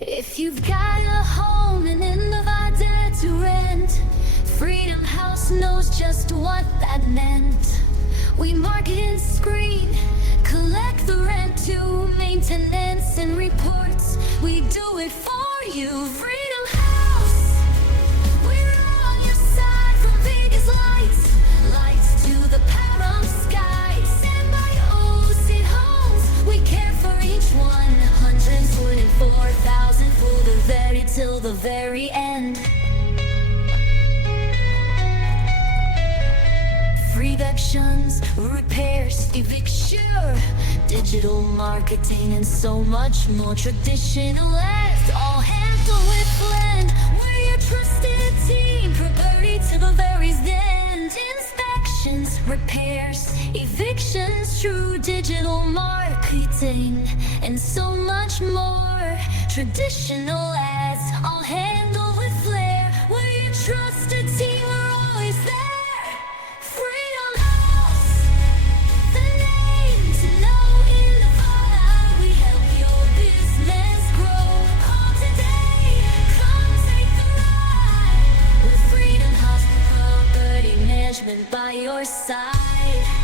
If you've got a home and in Nevada to rent, Freedom House knows just what that meant. We market and screen, collect the rent to maintenance and reports. We do it for you, Freedom House. We're on your side from Vegas lights, lights to the Pahrump skies. Stand by ocean homes, we care for each one. 144,000 for the very till the very end. Reductions, repairs, eviction, digital marketing, and so much more. Traditional left, all handled with flair. We're your trusted team, property to the very end. Inspections, repairs, evictions, true digital marketing, and so much more. Traditional ads, all handled with flair. We're your trusted team, we're always there. By your side.